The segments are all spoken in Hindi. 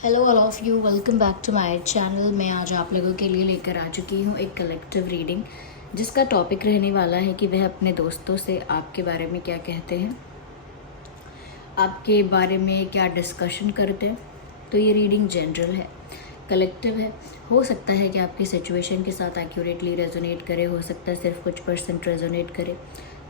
Hello all of you, welcome back to my channel. मैं आज आप लोगों के लिए लेकर आ चुकी हूँ एक कलेक्टिव रीडिंग, जिसका टॉपिक रहने वाला है कि वह अपने दोस्तों से आपके बारे में क्या कहते हैं, आपके बारे में क्या डिस्कशन करते हैं। तो ये रीडिंग जनरल है, कलेक्टिव है। हो सकता है कि आपकी सिचुएशन के साथ एक्यूरेटली रेजोनेट करे, हो सकता है सिर्फ कुछ % रेजोनेट करे।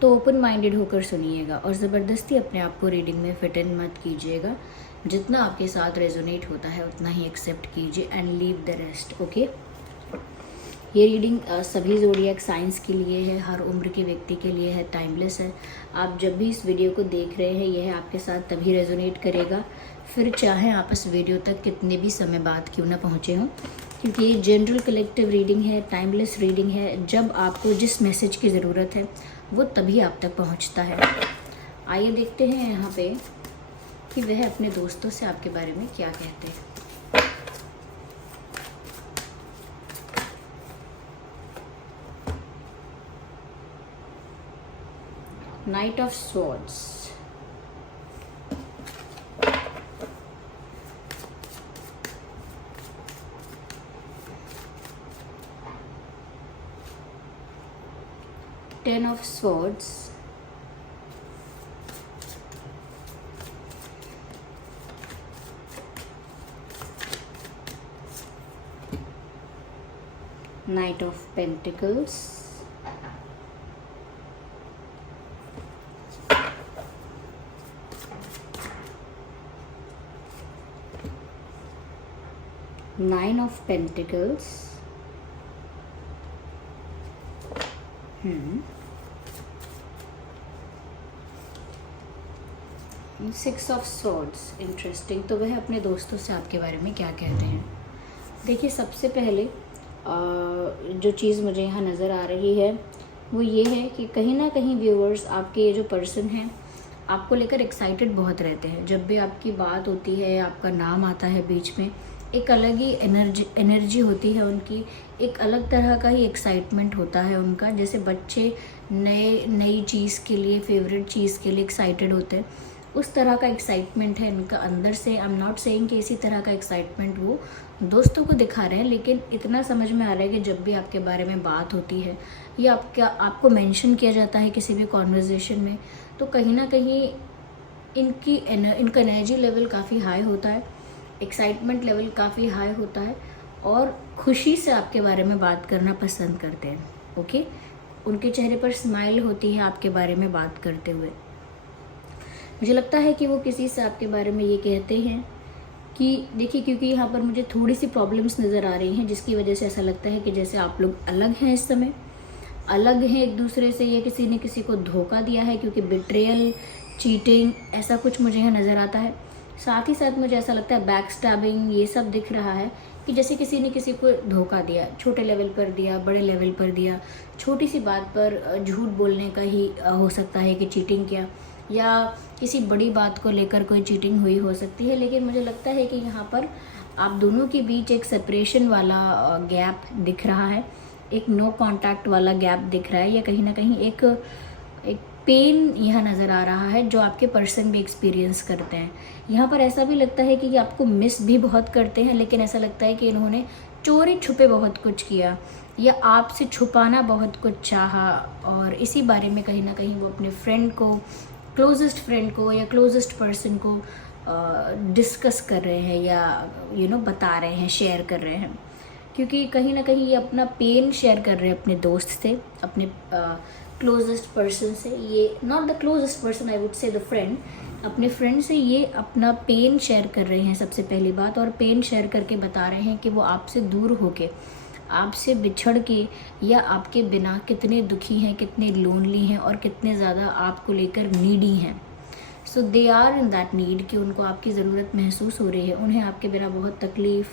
तो ओपन माइंडेड होकर सुनिएगा और ज़बरदस्ती अपने आप को रीडिंग में फिट इन मत कीजिएगा। जितना आपके साथ रेजोनेट होता है उतना ही एक्सेप्ट कीजिए and leave the rest. Okay, ये रीडिंग सभी ज़ोडिएक साइंस के लिए है, हर उम्र के व्यक्ति के लिए है, टाइमलेस है। आप जब भी इस वीडियो को देख रहे हैं यह आपके साथ तभी रेजोनेट करेगा, फिर चाहे आप इस वीडियो तक कितने भी समय बाद क्यों ना पहुँचे हों, क्योंकि ये जनरल कलेक्टिव रीडिंग है, टाइमलेस रीडिंग है। जब आपको जिस मैसेज की ज़रूरत है वो तभी आप तक पहुँचता है। आइए देखते हैं यहाँ पे कि वह अपने दोस्तों से आपके बारे में क्या कहते हैं। Night of swords, ten of swords, Knight of Pentacles, Nine of Pentacles, Six of Swords। Interesting. तो वह अपने दोस्तों से आपके बारे में क्या कहते हैं। देखिए, सबसे पहले जो चीज़ मुझे यहाँ नज़र आ रही है वो ये है कि कहीं ना कहीं व्यूअर्स, आपके ये जो पर्सन हैं आपको लेकर एक्साइटेड बहुत रहते हैं। जब भी आपकी बात होती है, आपका नाम आता है बीच में, एक अलग ही एनर्जी होती है उनकी, एक अलग तरह का ही एक्साइटमेंट होता है उनका। जैसे बच्चे नई चीज़ के लिए, फेवरेट चीज़ के लिए एक्साइटेड होते हैं, उस तरह का एक्साइटमेंट है इनका अंदर से। आई एम नॉट सेइंग कि इसी तरह का एक्साइटमेंट वो दोस्तों को दिखा रहे हैं, लेकिन इतना समझ में आ रहा है कि जब भी आपके बारे में बात होती है या आपको मेंशन किया जाता है किसी भी कॉन्वर्जेशन में, तो कहीं ना कहीं इनका एनर्जी लेवल काफ़ी हाई होता है, एक्साइटमेंट लेवल काफ़ी हाई होता है और खुशी से आपके बारे में बात करना पसंद करते हैं। ओके, उनके चेहरे पर स्माइल होती है आपके बारे में बात करते हुए। मुझे लगता है कि वो किसी से आपके बारे में ये कहते हैं कि देखिए, क्योंकि यहाँ पर मुझे थोड़ी सी प्रॉब्लम्स नज़र आ रही हैं, जिसकी वजह से ऐसा लगता है कि जैसे आप लोग अलग हैं, इस समय अलग हैं एक दूसरे से, या किसी ने किसी को धोखा दिया है, क्योंकि बिट्रेयल, चीटिंग, ऐसा कुछ मुझे यहाँ नज़र आता है। साथ ही साथ मुझे ऐसा लगता है बैक स्टैबिंग, ये सब दिख रहा है कि जैसे किसी ने किसी को धोखा दिया, छोटे लेवल पर दिया, बड़े लेवल पर दिया, छोटी सी बात पर झूठ बोलने का ही हो सकता है कि चीटिंग किया, या किसी बड़ी बात को लेकर कोई चीटिंग हुई हो सकती है। लेकिन मुझे लगता है कि यहाँ पर आप दोनों के बीच एक सेपरेशन वाला गैप दिख रहा है, एक नो कांटेक्ट वाला गैप दिख रहा है, या कहीं ना कहीं एक पेन यहाँ नज़र आ रहा है जो आपके पर्सन भी एक्सपीरियंस करते हैं। यहाँ पर ऐसा भी लगता है कि आपको मिस भी बहुत करते हैं, लेकिन ऐसा लगता है कि इन्होंने चोरी छुपे बहुत कुछ किया या आपसे छुपाना बहुत कुछ चाहा, और इसी बारे में कहीं ना कहीं वो अपने फ्रेंड को, क्लोजेस्ट फ्रेंड को या क्लोजेस्ट पर्सन को डिस्कस कर रहे हैं, या बता रहे हैं, शेयर कर रहे हैं। क्योंकि कहीं ना कहीं ये अपना पेन शेयर कर रहे हैं अपने दोस्त से, अपने क्लोजेस्ट पर्सन से। ये not the closest person, I would say the friend, अपने फ्रेंड से ये अपना पेन शेयर कर रहे हैं सबसे पहली बात, और पेन शेयर करके बता रहे हैं कि वो आपसे दूर होके, आपसे बिछड़ के या आपके बिना कितने दुखी हैं, कितने लोनली हैं और कितने ज़्यादा आपको लेकर नीडी हैं। So they are in that need कि उनको आपकी ज़रूरत महसूस हो रही है, उन्हें आपके बिना बहुत तकलीफ़,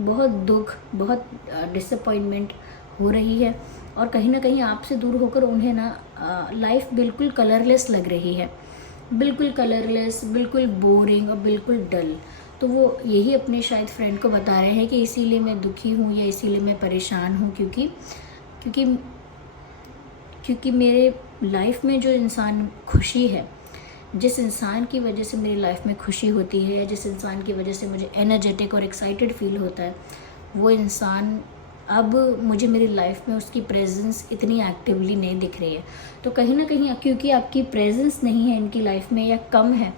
बहुत दुख, बहुत डिसअपॉइंटमेंट हो रही है, और कहीं ना कहीं आपसे दूर होकर उन्हें ना लाइफ बिल्कुल कलरलेस लग रही है, बिल्कुल कलरलेस, बिल्कुल बोरिंग और बिल्कुल डल। तो वो यही अपने शायद फ्रेंड को बता रहे हैं कि इसीलिए मैं दुखी हूँ या इसीलिए मैं परेशान हूँ, क्योंकि मेरे लाइफ में जो इंसान खुशी है जिस इंसान की वजह से मेरी लाइफ में खुशी होती है, जिस इंसान की वजह से मुझे एनर्जेटिक और एक्साइटेड फील होता है, वो इंसान अब मुझे मेरी लाइफ में उसकी प्रेजेंस इतनी एक्टिवली नहीं दिख रही है। तो कहीं ना कहीं क्योंकि आपकी प्रेजेंस नहीं है इनकी लाइफ में या कम है,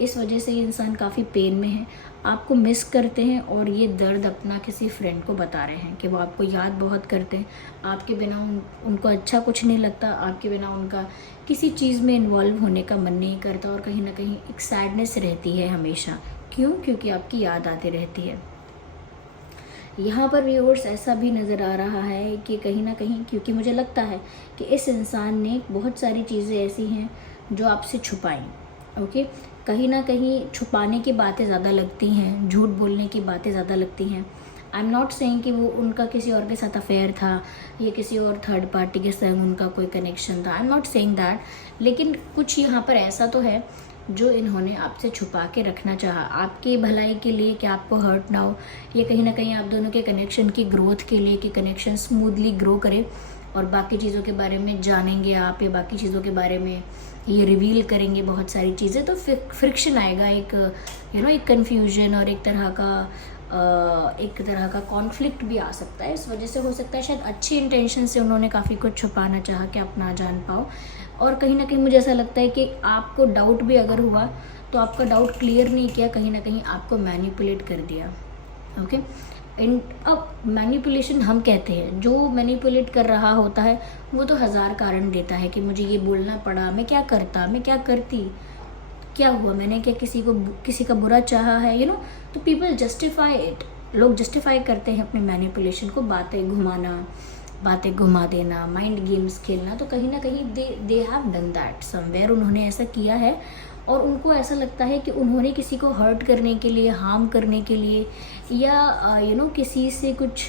इस वजह से ये इंसान काफ़ी पेन में है, आपको मिस करते हैं और ये दर्द अपना किसी फ्रेंड को बता रहे हैं कि वो आपको याद बहुत करते हैं। आपके बिना उनको अच्छा कुछ नहीं लगता, आपके बिना उनका किसी चीज़ में इन्वॉल्व होने का मन नहीं करता और कहीं ना कहीं एक सैडनेस रहती है हमेशा। क्यों? क्योंकि आपकी याद आती रहती है। यहाँ पर व्यूअर्स ऐसा भी नज़र आ रहा है कि कहीं ना कहीं क्योंकि मुझे लगता है कि इस इंसान ने बहुत सारी चीज़ें ऐसी हैं जो आपसे छुपाई। ओके, कहीं ना कहीं छुपाने की बातें ज़्यादा लगती हैं, झूठ बोलने की बातें ज़्यादा लगती हैं। आई एम नॉट सेइंग कि वो उनका किसी और के साथ अफेयर था या किसी और थर्ड पार्टी के संग उनका कोई कनेक्शन था। I am not saying that, लेकिन कुछ यहाँ पर ऐसा तो है जो इन्होंने आपसे छुपा के रखना चाहा, आपकी भलाई के लिए कि आपको हर्ट ना हो, या कहीं ना कहीं आप दोनों के कनेक्शन की ग्रोथ के लिए कि कनेक्शन स्मूथली ग्रो करे और बाकी चीज़ों के बारे में जानेंगे आप, या बाकी चीज़ों के बारे में ये रिवील करेंगे बहुत सारी चीज़ें, तो फ्रिक्शन आएगा, एक एक कन्फ्यूजन और एक तरह का कॉन्फ्लिक्ट भी आ सकता है। इस वजह से हो सकता है शायद अच्छी इंटेंशन से उन्होंने काफ़ी कुछ छुपाना चाहा कि आप ना जान पाओ। और कहीं ना कहीं मुझे ऐसा लगता है कि आपको डाउट भी अगर हुआ तो आपका डाउट क्लियर नहीं किया, कहीं ना कहीं आपको मैनिपुलेट कर दिया। ओके, अब मैनिपुलेशन हम कहते हैं, जो मैनिपुलेट कर रहा होता है वो तो हज़ार कारण देता है कि मुझे ये बोलना पड़ा, मैं क्या करता, मैं क्या करती, क्या हुआ, मैंने क्या किसी का बुरा चाहा है, तो पीपल जस्टिफाई इट, लोग जस्टिफाई करते हैं अपने मैनिपुलेशन को, बातें घुमा देना, माइंड गेम्स खेलना। तो कहीं ना कहीं they have done that somewhere, उन्होंने ऐसा किया है और उनको ऐसा लगता है कि उन्होंने किसी को हर्ट करने के लिए, हार्म करने के लिए, या किसी से कुछ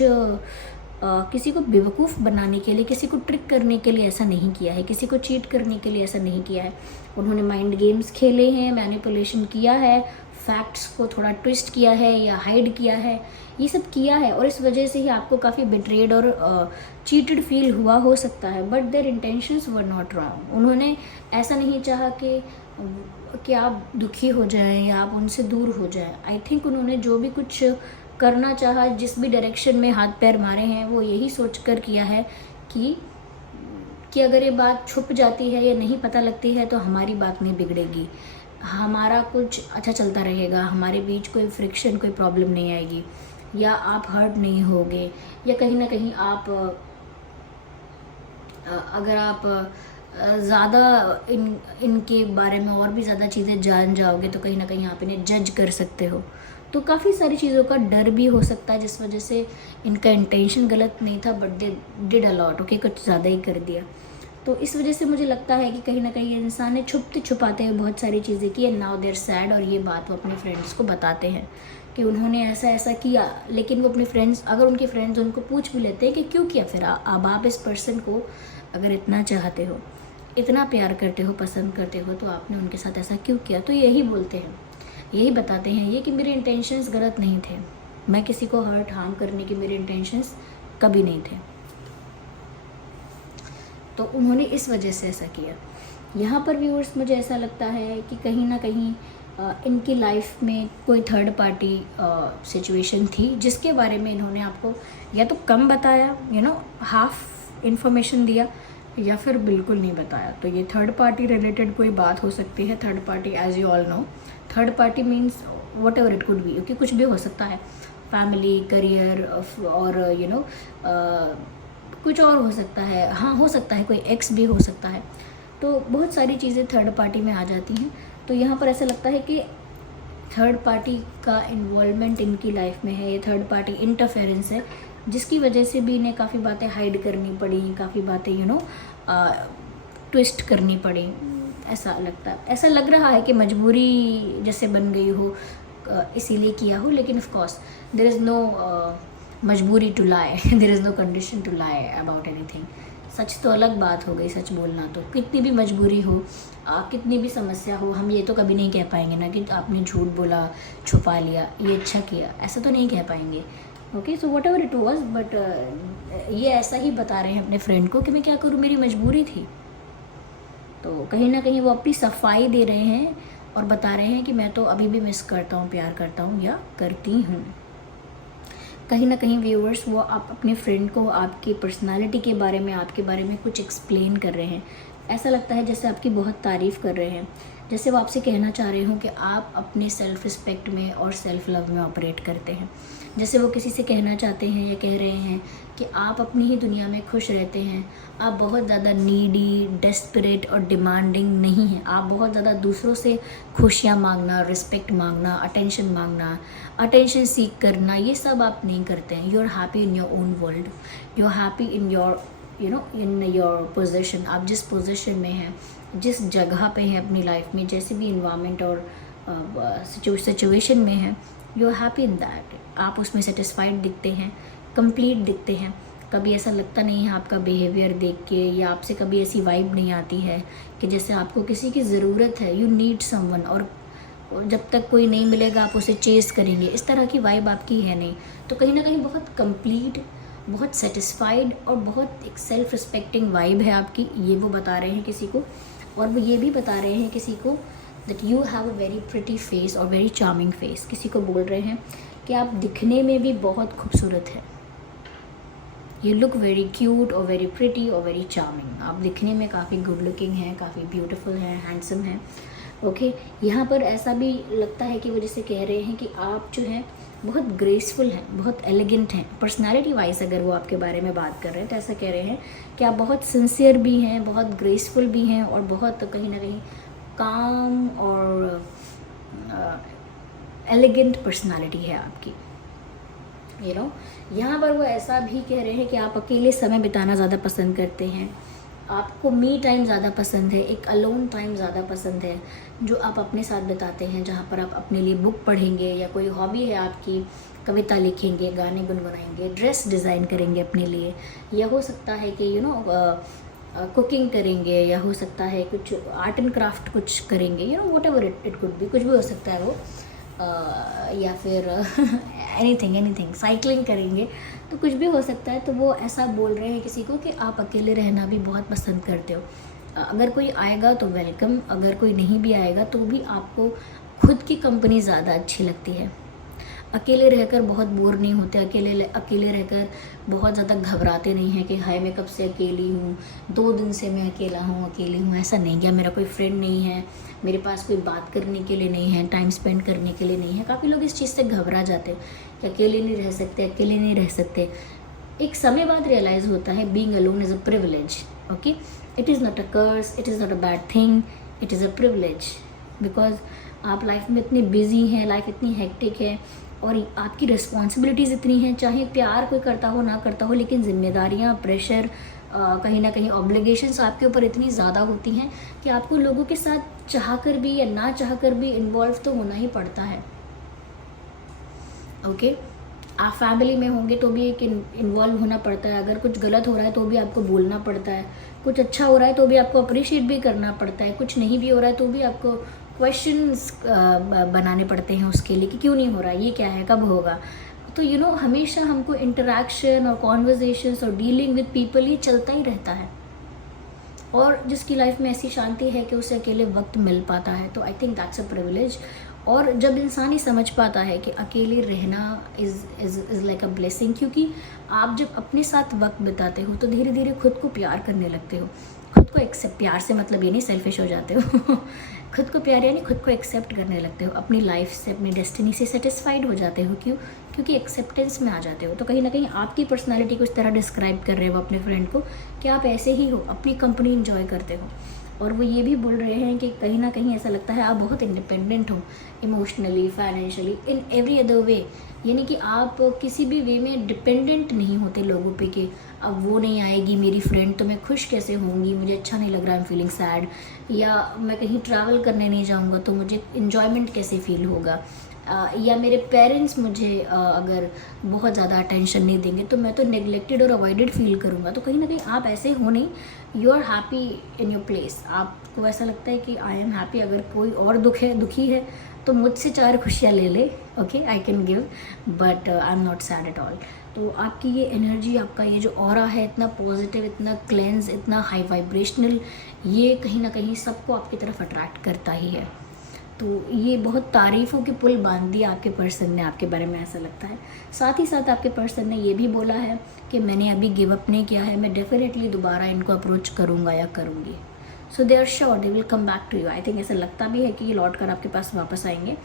किसी को बेवकूफ़ बनाने के लिए, किसी को ट्रिक करने के लिए ऐसा नहीं किया है, किसी को चीट करने के लिए ऐसा नहीं किया है। उन्होंने माइंड गेम्स खेले हैं, मैनिपुलेशन किया है, फैक्ट्स को थोड़ा ट्विस्ट किया है या हाइड किया है, ये सब किया है और इस वजह से ही आपको काफ़ी बिट्रेड और चीटेड फील हुआ हो सकता है। But their intentions were not wrong. उन्होंने ऐसा नहीं चाहा कि आप दुखी हो जाएं या आप उनसे दूर हो जाएं। आई थिंक उन्होंने जो भी कुछ करना चाहा, जिस भी डायरेक्शन में हाथ पैर मारे हैं, वो यही सोच कर किया है कि अगर ये बात छुप जाती है या नहीं पता लगती है तो हमारी बात नहीं बिगड़ेगी, हमारा कुछ अच्छा चलता रहेगा, हमारे बीच कोई फ्रिक्शन, कोई प्रॉब्लम नहीं आएगी, या आप हर्ट नहीं होगे, या कहीं ना कहीं आप अगर आप ज़्यादा इनके बारे में और भी ज़्यादा चीज़ें जान जाओगे तो कहीं ना कहीं आप इन्हें जज कर सकते हो। तो काफ़ी सारी चीज़ों का डर भी हो सकता है जिस वजह से इनका इंटेंशन गलत नहीं था, but they did a lot, okay, कुछ ज़्यादा ही कर दिया। तो इस वजह से मुझे लगता है कि कहीं ना कहीं इंसान ने छुपते छुपाते हुए बहुत सारी चीज़ें की, एंड नाउ देयर सैड, और ये बात वो अपने फ्रेंड्स को बताते हैं कि उन्होंने ऐसा ऐसा किया। लेकिन वो अपने फ्रेंड्स, अगर उनके फ्रेंड्स उनको पूछ भी लेते हैं कि क्यों किया, फिर अब आप इस पर्सन को अगर इतना चाहते हो, इतना प्यार करते हो, पसंद करते हो, तो आपने उनके साथ ऐसा क्यों किया, तो यही बोलते हैं, यही बताते हैं ये कि मेरे इंटेंशंस गलत नहीं थे, मैं किसी को हर्ट हार्म करने के मेरे इंटेंशंस कभी नहीं थे, तो उन्होंने इस वजह से ऐसा किया। यहाँ पर व्यूअर्स मुझे ऐसा लगता है कि कहीं ना कहीं इनकी लाइफ में कोई थर्ड पार्टी सिचुएशन थी जिसके बारे में इन्होंने आपको या तो कम बताया, हाफ इन्फॉर्मेशन दिया, या फिर बिल्कुल नहीं बताया। तो ये थर्ड पार्टी रिलेटेड कोई बात हो सकती है। Third party, as you all know, third party means whatever it could be, okay, कुछ भी हो सकता है, फैमिली, करियर, और कुछ और हो सकता है, हाँ हो सकता है कोई एक्स भी हो सकता है। तो बहुत सारी चीज़ें थर्ड पार्टी में आ जाती हैं। तो यहाँ पर ऐसा लगता है कि थर्ड पार्टी का इन्वॉल्वमेंट इनकी लाइफ में है, ये थर्ड पार्टी इंटरफेरेंस है, जिसकी वजह से भी इन्हें काफ़ी बातें हाइड करनी पड़ी, काफ़ी बातें ट्विस्ट करनी पड़ी। ऐसा लगता है, ऐसा लग रहा है कि मजबूरी जैसे बन गई हो, इसीलिए किया हो। लेकिन of course there is no मजबूरी to lie, there is no condition to lie about anything. सच तो अलग बात हो गई, सच बोलना तो कितनी भी मजबूरी हो, कितनी भी समस्या हो, हम ये तो कभी नहीं कह पाएंगे ना कि आपने झूठ बोला, छुपा लिया, ये अच्छा किया, ऐसा तो नहीं कह पाएंगे। Okay, so what ever it was, but ये ऐसा ही बता रहे हैं अपने फ्रेंड को कि मैं क्या करूँ, मेरी मजबूरी थी। तो कहीं ना कहीं वो अपनी सफाई दे रहे हैं और बता रहे हैं कि मैं तो अभी भी मिस करता हूँ, प्यार करता हूँ या करती हूँ। कहीं ना कहीं व्यूअर्स वो आप अपने फ्रेंड को आपकी पर्सनालिटी के बारे में, आपके बारे में कुछ एक्सप्लेन कर रहे हैं। ऐसा लगता है जैसे आपकी बहुत तारीफ़ कर रहे हैं, जैसे वो आपसे कहना चाह रहे हो कि आप अपने सेल्फ़ रिस्पेक्ट में और सेल्फ़ लव में ऑपरेट करते हैं। जैसे वो किसी से कहना चाहते हैं या कह रहे हैं कि आप अपनी ही दुनिया में खुश रहते हैं, आप बहुत ज़्यादा नीडी, डेस्परेट और डिमांडिंग नहीं हैं। आप बहुत ज़्यादा दूसरों से खुशियाँ मांगना, रिस्पेक्ट मांगना, अटेंशन सीख करना, ये सब आप नहीं करते हैं। You are happy in your own world, you are happy in your in your position. आप जिस पोजीशन में हैं, जिस जगह पे हैं अपनी लाइफ में, जैसे भी इन्वायरमेंट और सिचुएशन में है, you are happy in that. आप उसमें सेटिस्फाइड दिखते हैं, कंप्लीट दिखते हैं। कभी ऐसा लगता नहीं है आपका बिहेवियर देख के, या आपसे कभी ऐसी वाइब नहीं आती है कि जैसे आपको किसी की ज़रूरत है, यू नीड समवन, और जब तक कोई नहीं मिलेगा आप उसे चेज़ करेंगे, इस तरह की वाइब आपकी है नहीं। तो कहीं ना कहीं बहुत कंप्लीट, बहुत सेटिस्फाइड और बहुत एक सेल्फ रिस्पेक्टिंग वाइब है आपकी, ये वो बता रहे हैं किसी को। और वो ये भी बता रहे हैं किसी को that you have a very pretty face और वेरी चार्मिंग फेस। किसी को बोल रहे हैं कि आप दिखने में भी बहुत खूबसूरत है, यू लुक वेरी क्यूट और वेरी प्रिटी और वेरी चार्मिंग। आप दिखने में काफ़ी गुड लुकिंग हैं, काफ़ी ब्यूटीफुल हैं, हैंडसम हैं। ओके, यहाँ पर ऐसा भी लगता है कि वो जैसे कह रहे हैं कि आप जो हैं बहुत ग्रेसफुल हैं, बहुत एलिगेंट हैं। पर्सनालिटी वाइज अगर वो आपके बारे में बात कर रहे हैं तो ऐसा कह रहे हैं कि आप बहुत सिंसियर भी हैं, बहुत ग्रेसफुल भी हैं, और बहुत कहीं ना कहीं काम और एलिगेंट पर्सनालिटी है आपकी। यहाँ पर वो ऐसा भी कह रहे हैं कि आप अकेले समय बिताना ज़्यादा पसंद करते हैं, आपको मी टाइम ज़्यादा पसंद है, एक अलोन टाइम ज़्यादा पसंद है जो आप अपने साथ बिताते हैं, जहाँ पर आप अपने लिए बुक पढ़ेंगे, या कोई हॉबी है आपकी, कविता लिखेंगे, गाने गुनगुनाएंगे, ड्रेस डिज़ाइन करेंगे अपने लिए, या हो सकता है कि कुकिंग करेंगे, या हो सकता है कुछ आर्ट एंड क्राफ्ट कुछ करेंगे, what ever it could B, कुछ भी हो सकता है वो, या फिर एनीथिंग, साइकिलिंग करेंगे, तो कुछ भी हो सकता है। तो वो ऐसा बोल रहे हैं किसी को कि आप अकेले रहना भी बहुत पसंद करते हो। अगर कोई आएगा तो वेलकम, अगर कोई नहीं भी आएगा तो भी आपको खुद की कंपनी ज़्यादा अच्छी लगती है। अकेले रहकर बहुत बोर नहीं होते, अकेले रहकर बहुत ज़्यादा घबराते नहीं हैं कि हाय मैं कब से अकेली हूँ, 2 दिन से मैं अकेली हूँ। ऐसा नहीं, क्या मेरा कोई फ्रेंड नहीं है, मेरे पास कोई बात करने के लिए नहीं है, टाइम स्पेंड करने के लिए नहीं है। काफ़ी लोग इस चीज़ से घबरा जाते हैं कि अकेले नहीं रह सकते। एक समय बाद रियलाइज़ होता है being alone is a privilege. Okay, it is not a curse, it is not a bad thing, it is a privilege. Because आप लाइफ में इतनी बिजी हैं, लाइफ इतनी हेक्टिक है, और आपकी रिस्पॉन्सिबिलिटीज़ इतनी हैं, चाहे प्यार कोई करता हो ना करता हो, लेकिन जिम्मेदारियाँ, प्रेशर, कहीं ना कहीं ऑब्लिगेशंस आपके ऊपर इतनी ज़्यादा होती हैं कि आपको लोगों के साथ चाह कर भी या ना चाह कर भी इन्वॉल्व तो होना ही पड़ता है। ओके, आप फैमिली में होंगे तो भी एक इन्वॉल्व होना पड़ता है। अगर कुछ गलत हो रहा है तो भी आपको बोलना पड़ता है, कुछ अच्छा हो रहा है तो भी आपको अप्रिशिएट भी करना पड़ता है, कुछ नहीं भी हो रहा है तो भी आपको क्वेश्चंस बनाने पड़ते हैं उसके लिए कि क्यों नहीं हो रहा है, ये क्या है, कब होगा। तो हमेशा हमको इंटरेक्शन और कॉन्वर्जेशंस और डीलिंग विद पीपल ये चलता ही रहता है, और जिसकी लाइफ में ऐसी शांति है कि उसे अकेले वक्त मिल पाता है, तो I think that's a privilege. और जब इंसान ही समझ पाता है कि अकेले रहना इज़ लाइक अ ब्लेसिंग, क्योंकि आप जब अपने साथ वक्त बिताते हो तो धीरे धीरे खुद को प्यार करने लगते हो। खुद को एक्सेप्ट, प्यार से मतलब ये नहीं सेल्फिश हो जाते हो खुद को प्यार यानी खुद को एक्सेप्ट करने लगते हो, अपनी लाइफ से, अपनी डेस्टिनी से सेटिस्फाइड हो जाते हो। क्यों? क्योंकि एक्सेप्टेंस में आ जाते हो। तो कहीं ना कहीं आपकी पर्सनालिटी को इस तरह डिस्क्राइब कर रहे हो अपने फ्रेंड को कि आप ऐसे ही हो, अपनी कंपनी इंजॉय करते हो। और वो ये भी बोल रहे हैं कि कहीं ना कहीं ऐसा लगता है आप बहुत इंडिपेंडेंट हो, emotionally, financially, in every other way. यानी कि आप किसी भी वे में डिपेंडेंट नहीं होते लोगों पे कि अब वो नहीं आएगी मेरी फ्रेंड तो मैं खुश कैसे होंगी, मुझे अच्छा नहीं लग रहा, आई एम फीलिंग सैड, या मैं कहीं ट्रैवल करने नहीं जाऊँगा तो मुझे इन्जॉयमेंट कैसे फील होगा, या मेरे पेरेंट्स मुझे अगर बहुत ज़्यादा अटेंशन नहीं देंगे तो मैं तो नेग्लेक्टेड और अवॉइडेड फील करूँगा। तो कहीं ना कहीं आप ऐसे हो नहीं, you are happy in your place. आपको ऐसा लगता है कि आई एम हैप्पी, अगर कोई और दुखी है तो मुझसे 4 खुशियाँ ले ले, okay, I can give, but I am not sad at all. तो आपकी ये एनर्जी, आपका ये जो ऑरा है, इतना पॉजिटिव, इतना क्लेंस, इतना हाई वाइब्रेशनल, ये कहीं ना कहीं सबको आपकी तरफ अट्रैक्ट करता ही है। तो ये बहुत तारीफ़ों के पुल बांध दिया आपके पर्सन ने आपके बारे में, ऐसा लगता है। साथ ही साथ आपके पर्सन ने ये भी बोला है कि मैंने अभी गिव अप नहीं किया है, मैं डेफिनेटली दोबारा इनको अप्रोच करूँगा या करूँगी। So they are sure they will come back to you. I think ऐसा लगता भी है कि ये लौट कर आपके पास वापस आएंगे।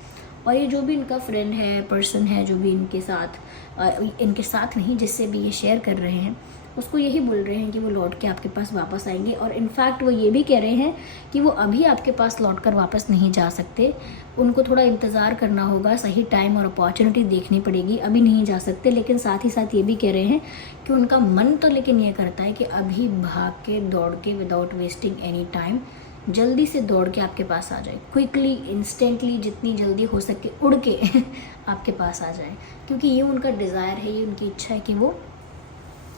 और ये जो भी इनका फ्रेंड है, पर्सन है, जो भी इनके साथ नहीं, जिससे भी ये शेयर कर रहे हैं, उसको यही बोल रहे हैं कि वो लौट के आपके पास वापस आएंगे। और इनफैक्ट वो ये भी कह रहे हैं कि वो अभी आपके पास लौट कर वापस नहीं जा सकते, उनको थोड़ा इंतज़ार करना होगा, सही टाइम और अपॉर्चुनिटी देखनी पड़ेगी, अभी नहीं जा सकते। लेकिन साथ ही साथ ये भी कह रहे हैं कि उनका मन तो लेकिन ये करता है कि अभी भाग के, दौड़ के, विदाउट वेस्टिंग एनी टाइम, जल्दी से दौड़ के आपके पास आ जाए, क्विकली, इंस्टेंटली, जितनी जल्दी हो सके उड़ के आपके पास आ जाए। क्योंकि ये उनका डिज़ायर है, ये उनकी इच्छा है कि वो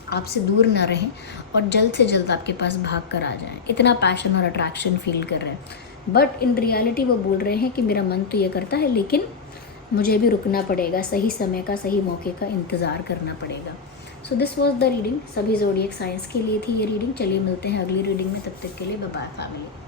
आपसे दूर ना रहें और जल्द से जल्द आपके पास भाग कर आ जाएं। इतना पैशन और अट्रैक्शन फील कर रहे हैं। बट इन रियलिटी वो बोल रहे हैं कि मेरा मन तो ये करता है, लेकिन मुझे भी रुकना पड़ेगा, सही समय का, सही मौके का इंतज़ार करना पड़ेगा। So this was the reading. सभी ज़ोडिएक साइंस के लिए थी ये रीडिंग। चलिए मिलते हैं अगली रीडिंग में, तब तक के लिए बाय बाय फैमिली।